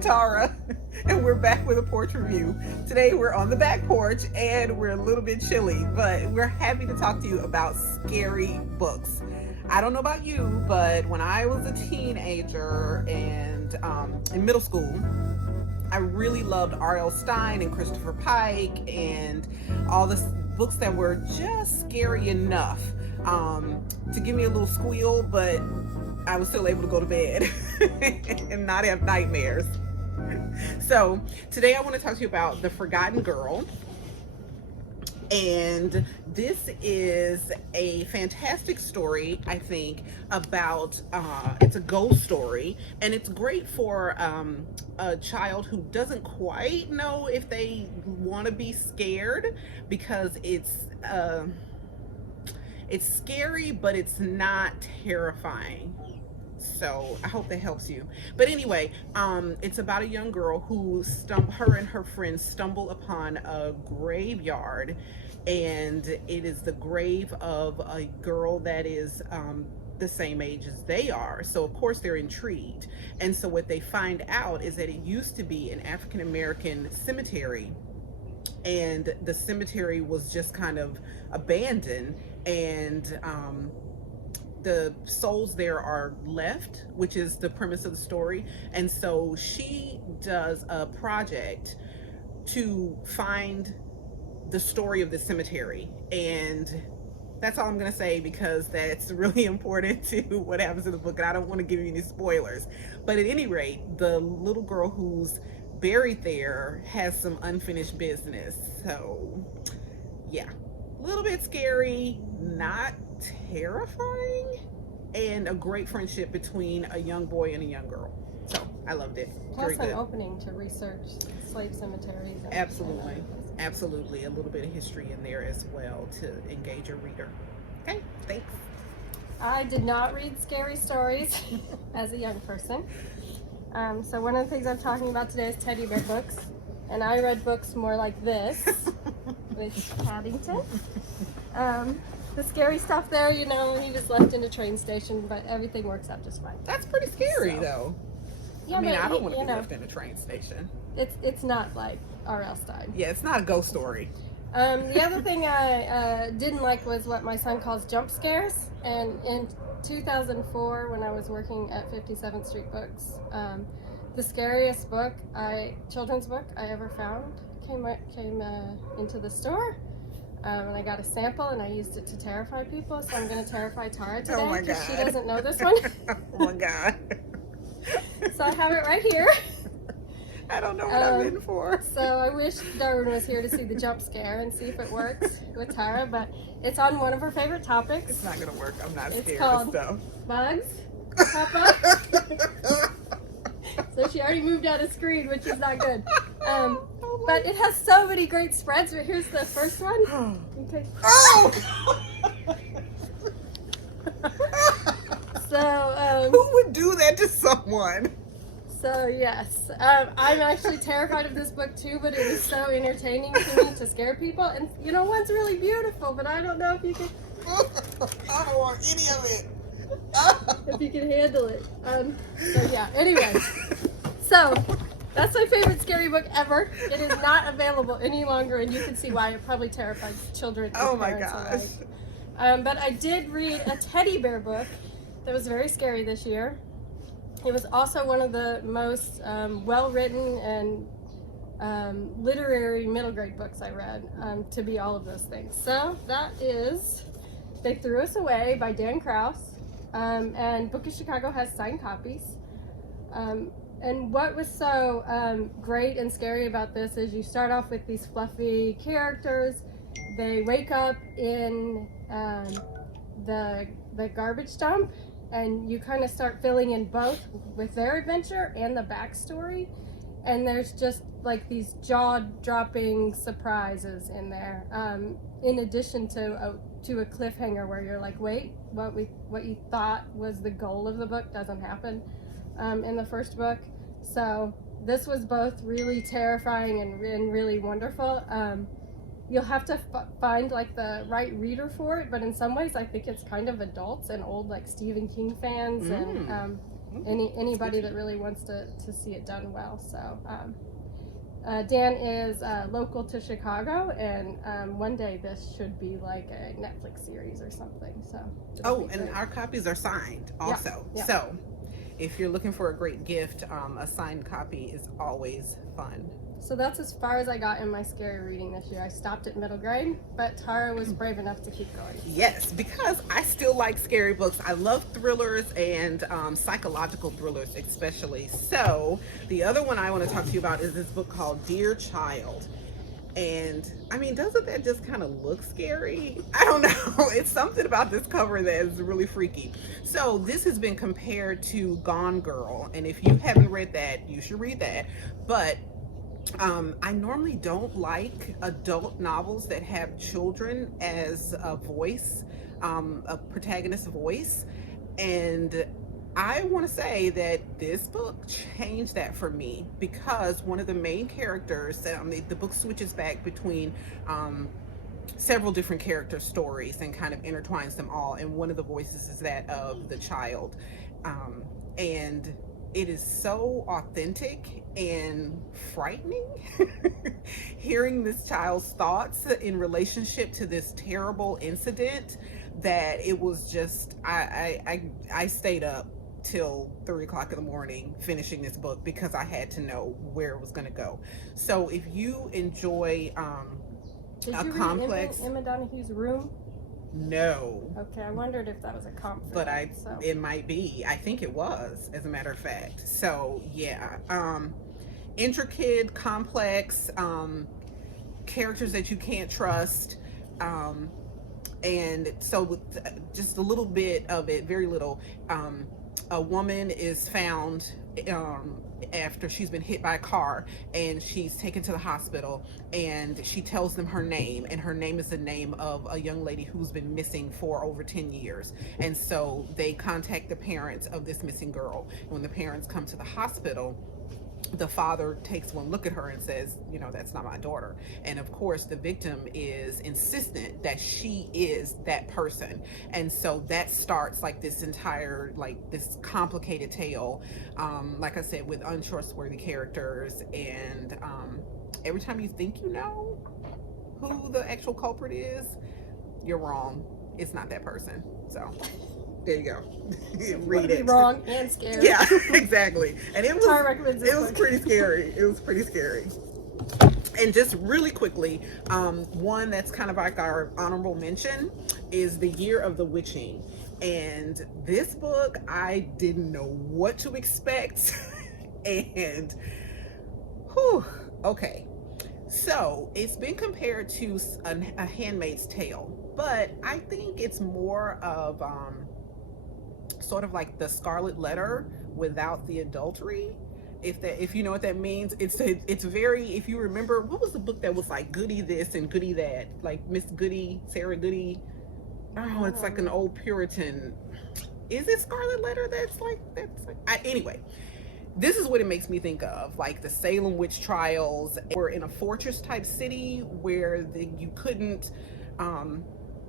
Tara, and we're back with a porch review. Today we're on the back porch and we're a little bit chilly, but we're happy to talk to you about scary books. I don't know about you, but when I was a teenager and in middle school, I really loved R.L. Stine and Christopher Pike and all the books that were just scary enough to give me a little squeal, but I was still able to go to bed and not have nightmares. So today I want to talk to you about The Forgotten Girl. And this is a fantastic story, I think, about it's a ghost story, and it's great for a child who doesn't quite know if they want to be scared, because it's scary, but it's not terrifying. So I hope that helps you. But anyway, it's about a young girl who her and her friends stumble upon a graveyard, and it is the grave of a girl that is the same age as they are. So of course they're intrigued. And so what they find out is that it used to be an African American cemetery, and the cemetery was just kind of abandoned, and the souls there are left, which is the premise of the story. And so she does a project to find the story of the cemetery, and that's all I'm going to say, because that's really important to what happens in the book, and I don't want to give you any spoilers. But at any rate, the little girl who's buried there has some unfinished business. So yeah, a little bit scary, not terrifying, and a great friendship between a young boy and a young girl. So I loved it. Plus Very good. an opening to research slave cemeteries. Absolutely. Absolutely. A little bit of history in there as well to engage your reader. Okay, thanks. I did not read scary stories as a young person. So one of the things I'm talking about today is teddy bear books. And I read books more like this, with Paddington. The scary stuff there, he was left in a train station, but everything works out just fine. That's pretty scary, though. Yeah, I don't want to be left in a train station. It's not like R.L. Stine. Yeah, it's not a ghost story. The other thing I didn't like was what my son calls jump scares. And in 2004, when I was working at 57th Street Books, the scariest children's book I ever found came into the store. And I got a sample and I used it to terrify people. So I'm going to terrify Tara today. Oh my God. Because she doesn't know this one. Oh my God. So I have it right here. I don't know what I'm in for. So I wish Darwin was here to see the jump scare and see if it works with Tara, but it's on one of her favorite topics. It's not going to work. I'm not It's scared called of stuff. Bugs pop up. So she already moved out of screen, which is not good. But it has so many great spreads, but here's the first one. Okay. Oh! So, who would do that to someone? So yes, I'm actually terrified of this book too, but it is so entertaining to me to scare people. And one's really beautiful, but I don't know if you can. I don't want any of it. If you can handle it. So yeah. Anyway, so that's my favorite scary book ever. It is not available any longer, and you can see why. It probably terrifies children. Oh my gosh. But I did read a teddy bear book that was very scary this year. It was also one of the most well-written and literary middle grade books I read, to be all of those things. So that is They Threw Us Away by Dan Kraus, and Book of Chicago has signed copies. And what was so great and scary about this is you start off with these fluffy characters. They wake up in the garbage dump, and you kind of start filling in both with their adventure and the backstory. And there's just like these jaw-dropping surprises in there, in addition to a cliffhanger where you're like, wait, what you thought was the goal of the book doesn't happen in the first book. So this was both really terrifying and really wonderful. You'll have to find like the right reader for it, but in some ways I think it's kind of adults and old like Stephen King fans and anybody that really wants to see it done well. So Dan is local to Chicago, and one day this should be like a Netflix series or something. So and our copies are signed also. Yeah. So if you're looking for a great gift, a signed copy is always fun. So that's as far as I got in my scary reading this year. I stopped at middle grade, but Tara was brave enough to keep going. Yes, because I still like scary books. I love thrillers and psychological thrillers especially. So the other one I want to talk to you about is this book called Dear Child. And I mean, doesn't that just kind of look scary? I don't know. It's something about this cover that is really freaky. So this has been compared to Gone Girl. And if you haven't read that, you should read that. But I normally don't like adult novels that have children as a voice, a protagonist voice. And I want to say that this book changed that for me, because one of the main characters, the book switches back between several different character stories and kind of intertwines them all. And one of the voices is that of the child. And it is so authentic and frightening hearing this child's thoughts in relationship to this terrible incident, that it was just, I stayed up till 3 o'clock in the morning finishing this book because I had to know where it was going to go. So if you enjoy Did a you complex read Emma Donohue's Room? No. Okay, I wondered if that was a comp for But that, so. it might be. I think it was, as a matter of fact. So yeah, intricate, complex, characters that you can't trust, and so just a little bit of it, very little. A woman is found after she's been hit by a car, and she's taken to the hospital, and she tells them her name, and her name is the name of a young lady who's been missing for over 10 years. And so they contact the parents of this missing girl. When the parents come to the hospital, the father takes one look at her and says, you know, that's not my daughter. And of course the victim is insistent that she is that person. And so that starts like this entire, like this complicated tale, like I said, with untrustworthy characters. And every time you think you know who the actual culprit is, you're wrong. It's not that person. So there you go. Read it. Wrong and scary. Yeah, exactly. And it was pretty scary. It was pretty scary. And just really quickly, one that's kind of like our honorable mention is The Year of the Witching. And this book, I didn't know what to expect. And whew, okay. So it's been compared to a Handmaid's Tale, but I think it's more of sort of like the Scarlet Letter without the adultery. If you know what that means, it's very, if you remember, what was the book that was like Goody this and Goody that, like Miss Goody, Sarah Goody? Oh, it's like an old Puritan. Is it Scarlet Letter anyway? This is what it makes me think of, like the Salem witch trials. We're in a fortress type city where you couldn't,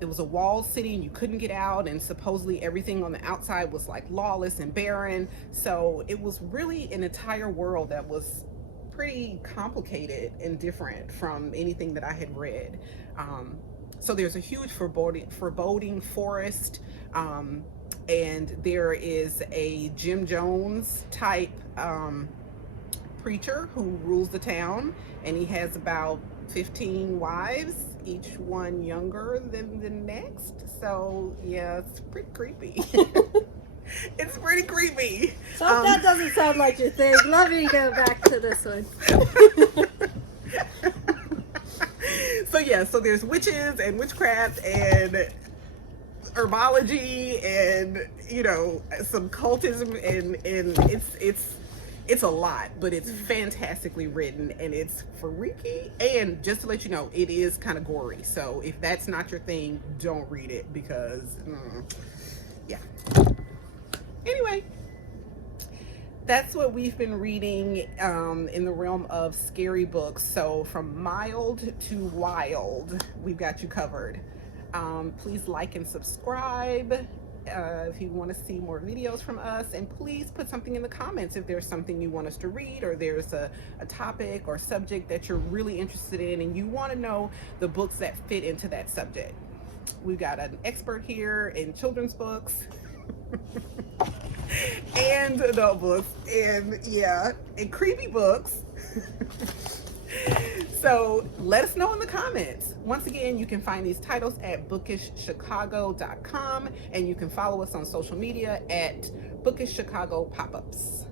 it was a walled city and you couldn't get out, and supposedly everything on the outside was like lawless and barren. So it was really an entire world that was pretty complicated and different from anything that I had read. So there's a huge foreboding forest, and there is a Jim Jones type preacher who rules the town, and he has about 15 wives, each one younger than the next. So yeah, it's pretty creepy. It's pretty creepy. So if that doesn't sound like your thing, let me go back to this one. So yeah, so there's witches and witchcraft and herbology and, you know, some cultism, and it's a lot, but it's fantastically written, and it's freaky. And just to let you know, it is kind of gory. So if that's not your thing, don't read it, because yeah. Anyway, that's what we've been reading in the realm of scary books. So from mild to wild, we've got you covered. Please like and subscribe. if you want to see more videos from us, and please put something in the comments if there's something you want us to read, or there's a topic or subject that you're really interested in and you want to know the books that fit into that subject. We've got an expert here in children's books and adult books, and and creepy books. So let us know in the comments. Once again, you can find these titles at bookishchicago.com, and you can follow us on social media at Bookish Chicago Pop-Ups.